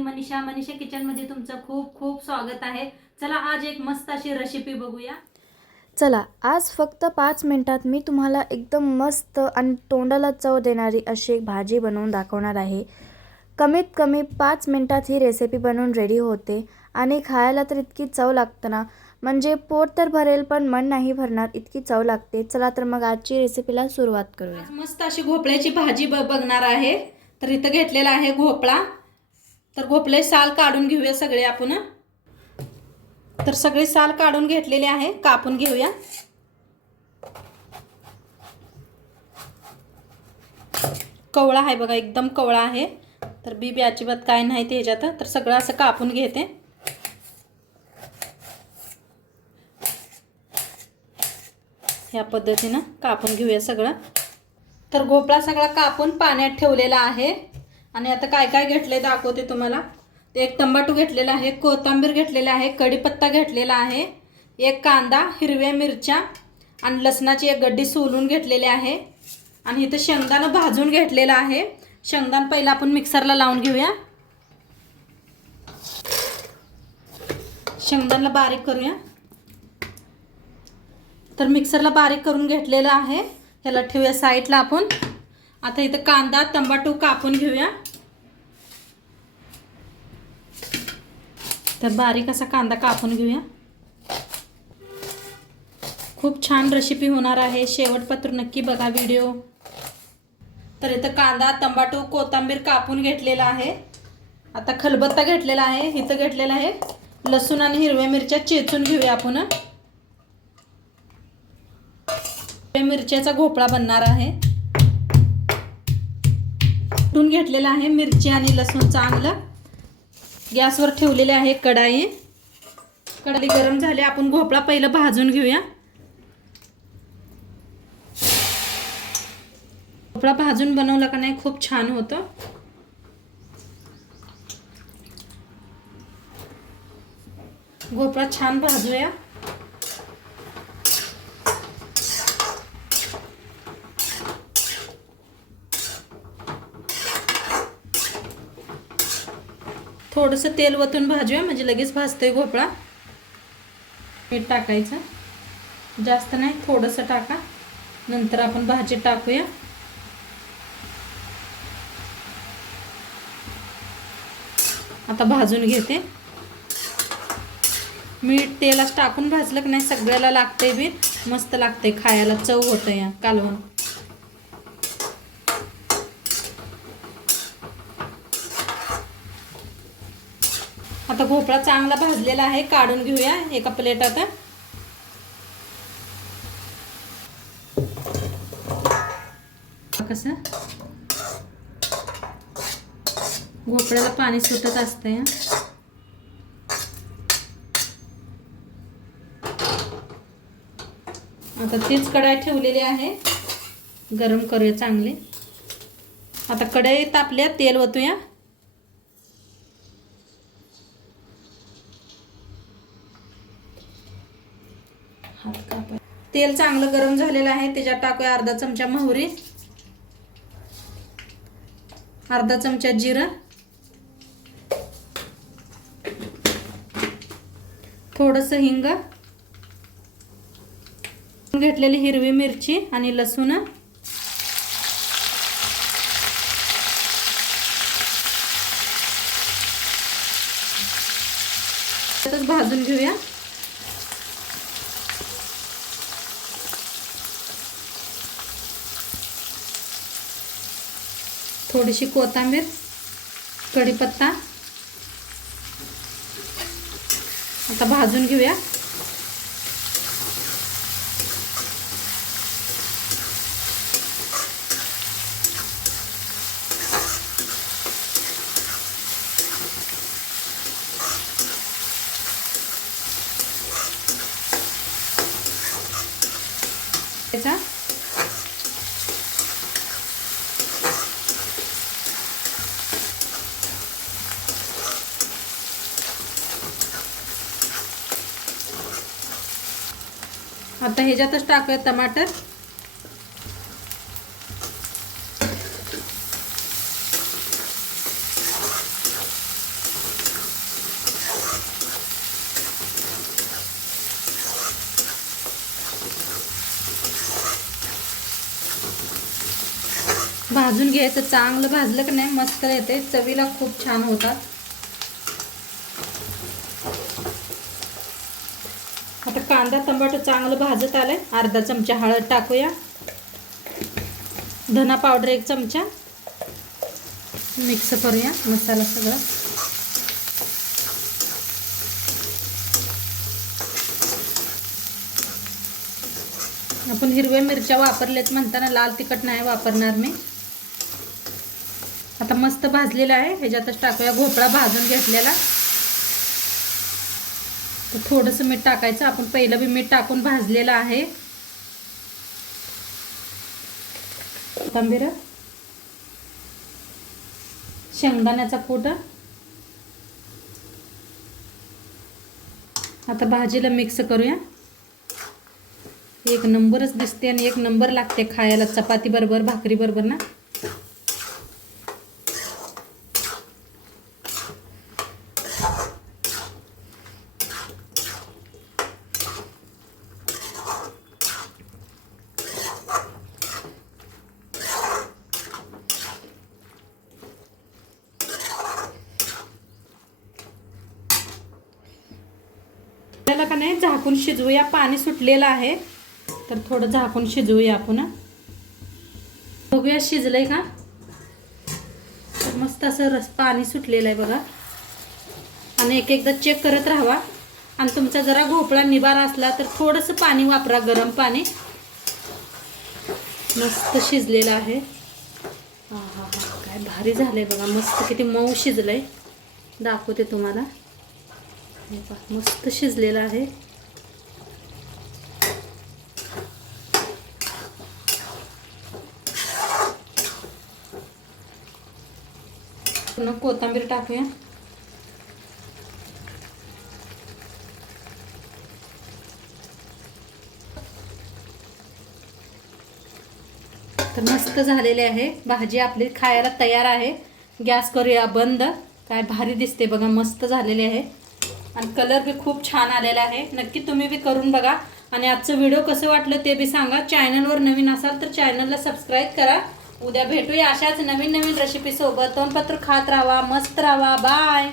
मी Manisha kitchen मध्ये तुमचं खूप खूप स्वागत आहे। चला आज एक मस्त अशी रेसिपी बघूया। चला आज फक्त 5 मिनिटात मी तुम्हाला एकदम मस्त आणि तोंडाला चव देणारी अशी एक भाजी बनवून दाखवणार आहे। कमीत कमी 5 मिनिटात ही रेसिपी बनवून रेडी होते आणि खायला तर इतकी चव लागते ना, म्हणजे पोट तर भरेल पण मन नाही भरणार इतकी चव लागते। चला तर मग आजची रेसिपीला सुरुवात करूया। आज मस्त अशी भोपळ्याची भाजी बघणार आहे। तर इथं घेतलेला आहे भोपळा। तर भोपळे साल काढून घेऊया सगळे आपण। तर सगळे साल काढून घेतलेले आहे, कापून घेऊया। कवळा आहे बघा, एकदम कवळा आहे। तर बी अजिबात काय नाही ते ह्याच्यात। तर सगळं असं कापून घेते। ह्या पद्धतीनं कापून घेऊया सगळं। तर भोपळा सगळा कापून पाण्यात ठेवलेला आहे। आणि आता काय काय घेतले दाखवते तुम्हाला। ते एक टमाटो घेतलेला आहे, कोथिंबीर घेतलेला आहे, कढीपत्ता घेतलेला आहे, एक कांदा, हिरव्या मिरच्या आणि लसणाची एक गड्डी सोलून घेतलेली आहे। आणि इथं शेंगदाणा भाजून घेतलेला आहे। शेंगदाणा पहिला आपण मिक्सरला लावून घेऊया। शेंगदाणा बारीक करूया। तर मिक्सरला बारीक करून घेतलेला आहे, त्याला ठेवूया साईडला आपण। आता इथं कांदा टमाटो कापून घेऊया। तर बारीक असा कांदा कापून घेऊया। खूप छान रेसिपी होणार आहे, शेवटपर्यंत नक्की बघा व्हिडिओ। तर इथं कांदा टमाटो कोथिंबीर कापून घेतलेला आहे। आता खलबत्ता घेतलेला आहे, इथं घेतलेला आहे लसूण आणि हिरव्या मिरच्या चेचून घेऊया आपण। मिरच्याचा भोपळा बनणार आहे। कुटून घेतलेला आहे मिरची आणि लसूण चांगलं। गॅसवर ठेवलेले आहे कढाई। कढई गरम झाली, आपण भोपळा पहिलं भाजून घेऊया। भोपळा भाजून बनवला का नाही खूप छान होतं। भोपळा छान भाजूया। थोडंसं तेल वतून भाजूया, म्हणजे लगेच भाजतोय भोपळा। मीठ टाकायचं, जास्त नाही थोडंसं टाका, नंतर आपण भाजी टाकूया। आता भाजून घेते। मीठ तेलात टाकून भाजलं की नाही सगळ्याला लागतंय बी, मस्त लागतंय खायला, चव होतं या कालवण। आता भोपळा चांगला भाजलेला आहे, काढून घेऊया एका प्लेटात। कसं भोपळ्याला पाणी सुटत असतंय। आता तीच कढई ठेवलेली आहे, गरम करूया चांगली। आता कढई तापल्या, तेल ओतूया। तेल चांगलं गरम झालेलं आहे, त्याच्यात टाकूया अर्धा चमचा मोहरी, अर्धा चमचा जिरं, थोडंसं हिंग, घेतलेली हिरवी मिरची आणि लसूण, भाजून घेऊया। थोडीशी कोथिंबीर, कढीपत्ता आता भाजून घेऊया। आता ह्याच्यातच टाकूया टमाटर, भाजून घ्यायचं, चांगलं भाजलं की नाही मस्त येते, चवीला खूप छान होतात. आता कांदा टोमॅटो चांगलं भाजत आलंय. अर्धा चमचा हळद टाकूया, धना पावडर 1 चमचा, मिक्स करूया मसाला सगळा. आपण हिरव्या मिरच्या वापरलेत म्हणताना लाल तिखट नाही वापरणार मी. आता मस्त भाजलेला आहे, ह्याच्यातच टाकूया भोपळा भाजून घेतलेला. तर थोडंसं मीठ टाकायचं, आपण पहिलं बी मीठ टाकून भाजलेलं आहे. कोथिंबीर, शेंगदाण्याचा कूट. आता भाजीला मिक्स करूया. एक नंबरच दिसते आणि एक नंबर लागते खायला, चपाती बरोबर भाकरी बरोबर ना. त्याला का नाही झाकून शिजवूया, पाणी सुटलेलं आहे तर थोडं झाकून शिजवूया आपण. बघूया शिजलंय का. तर मस्त असं पाणी सुटलेलं आहे बघा. आणि एक एकदा चेक करत राहावा. आणि तुमचा जरा भोपळा निबारा असला तर थोडंसं पाणी वापरा, गरम पाणी. मस्त शिजलेलं आहे. हा हा हा, काय भारी झालंय बघा, मस्त किती मऊ शिजलंय. दाखवते तुम्हाला, मस्त शिजलेलं आहे. पुन्हा कोथिंबीर टाकूया. तर मस्त झालेले आहे, भाजी आपली खायला तयार आहे. गॅस करूया बंद. काय भारी दिसते बघा, मस्त झालेले आहे आणि कलर बी खूप छान आलेला आहे. नक्की तुम्ही बी करून बघा. आणि आजचं व्हिडिओ कसं वाटलं ते बी सांगा. चॅनलवर नवीन असाल तर चॅनलला सबस्क्राईब करा. उद्या भेटूया अशाच नवीन नवीन रेसिपी सोबत. तोंडपत्र खात राहा, मस्त राहा. बाय.